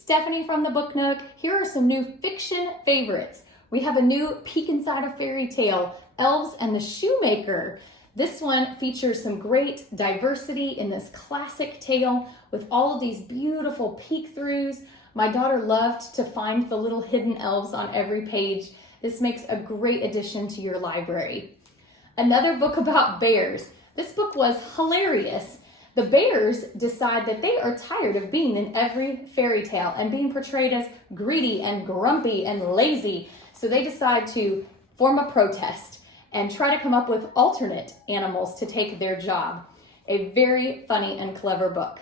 Stephanie from the Book Nook. Here are some new fiction favorites. We have a new peek inside a fairy tale, Elves and the Shoemaker. This one features some great diversity in this classic tale with all of these beautiful peek-throughs. My daughter loved to find the little hidden elves on every page. This makes a great addition to your library. Another book about bears. This book was hilarious. The bears decide that they are tired of being in every fairy tale and being portrayed as greedy and grumpy and lazy. So they decide to form a protest and try to come up with alternate animals to take their job. A very funny and clever book.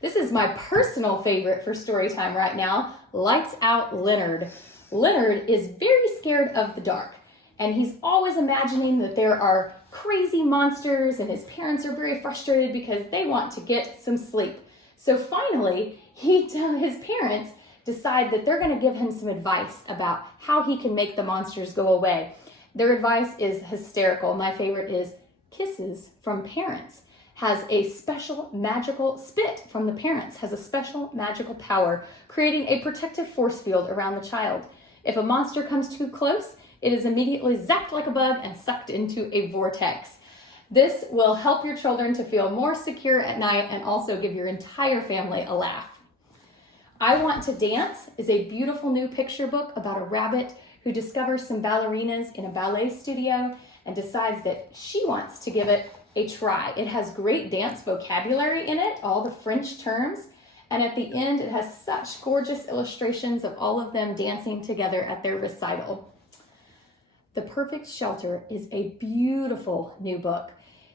This is my personal favorite for story time right now, Lights Out Leonard. Leonard is very scared of the dark, and he's always imagining that there are crazy monsters, and his parents are very frustrated because they want to get some sleep. So finally, his parents decide that they're going to give him some advice about how he can make the monsters go away. Their advice is hysterical. My favorite is kisses from parents. Has a special magical spit from the parents, has a special magical power, creating a protective force field around the child. If a monster comes too close, it is immediately zapped like a bug and sucked into a vortex. This will help your children to feel more secure at night and also give your entire family a laugh. I Want to Dance is a beautiful new picture book about a rabbit who discovers some ballerinas in a ballet studio and decides that she wants to give it a try. It has great dance vocabulary in it, all the French terms, and at the end it has such gorgeous illustrations of all of them dancing together at their recital. The Perfect Shelter is a beautiful new book.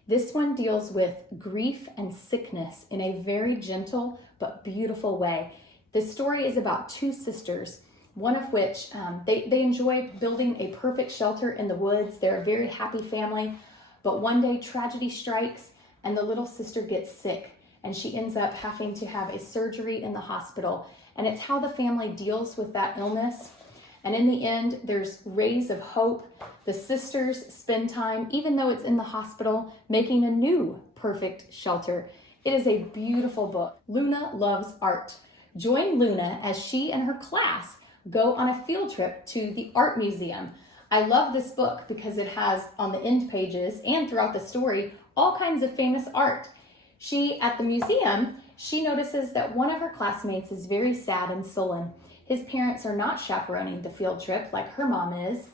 This one deals with grief and sickness in a very gentle but beautiful way. The story is about two sisters, one of which they enjoy building a perfect shelter in the woods. They're a very happy family, but one day tragedy strikes and the little sister gets sick and she ends up having to have a surgery in the hospital. And it's how the family deals with that illness. And in the end, there's rays of hope. The sisters spend time, even though it's in the hospital, making a new perfect shelter. It is a beautiful book. Luna loves art. Join Luna as she and her class go on a field trip to the art museum. I love this book because it has on the end pages and throughout the story all kinds of famous art. At the museum, she notices that one of her classmates is very sad and sullen. His parents are not chaperoning the field trip like her mom is,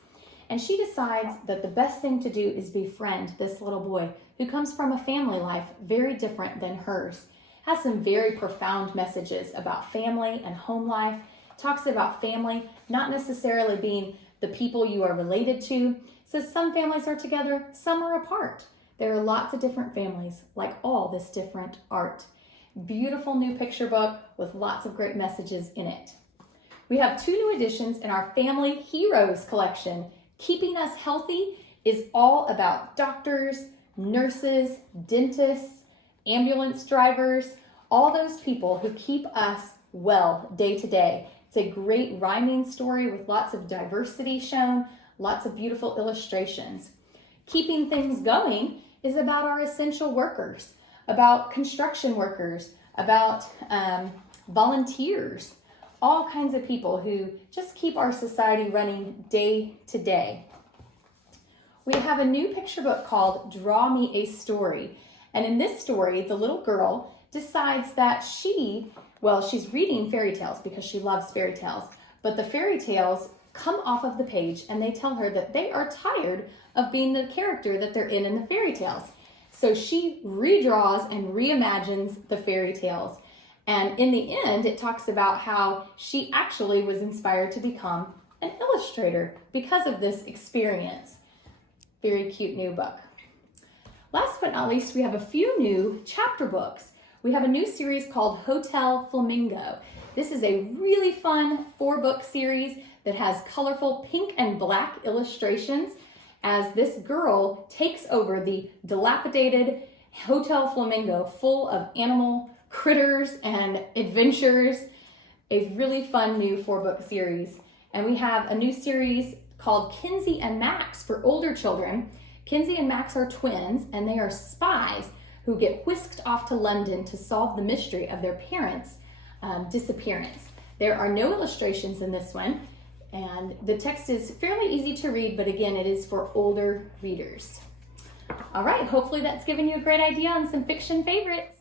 and she decides that the best thing to do is befriend this little boy who comes from a family life very different than hers. Has some very profound messages about family and home life. Talks about family not necessarily being the people you are related to. Says some families are together, some are apart. There are lots of different families, like all this different art. Beautiful new picture book with lots of great messages in it. We have two new additions in our Family Heroes collection. Keeping Us Healthy is all about doctors, nurses, dentists, ambulance drivers, all those people who keep us well day to day. It's a great rhyming story with lots of diversity shown, lots of beautiful illustrations. Keeping Things Going is about our essential workers, about construction workers, about volunteers, all kinds of people who just keep our society running day to day. We have a new picture book called Draw Me a Story. And in this story, the little girl decides that she's reading fairy tales because she loves fairy tales, but the fairy tales come off of the page and they tell her that they are tired of being the character that they're in the fairy tales. So she redraws and reimagines the fairy tales. And in the end, it talks about how she actually was inspired to become an illustrator because of this experience. Very cute new book. Last but not least, we have a few new chapter books. We have a new series called Hotel Flamingo. This is a really fun 4-book series that has colorful pink and black illustrations as this girl takes over the dilapidated Hotel Flamingo full of animal critters and adventures. A really fun new 4-book series. And we have a new series called Kinsey and Max for older children. Kinsey and Max are twins and they are spies who get whisked off to London to solve the mystery of their parents' disappearance. There are no illustrations in this one, and the text is fairly easy to read, but again, it is for older readers. All right, hopefully that's given you a great idea on some fiction favorites.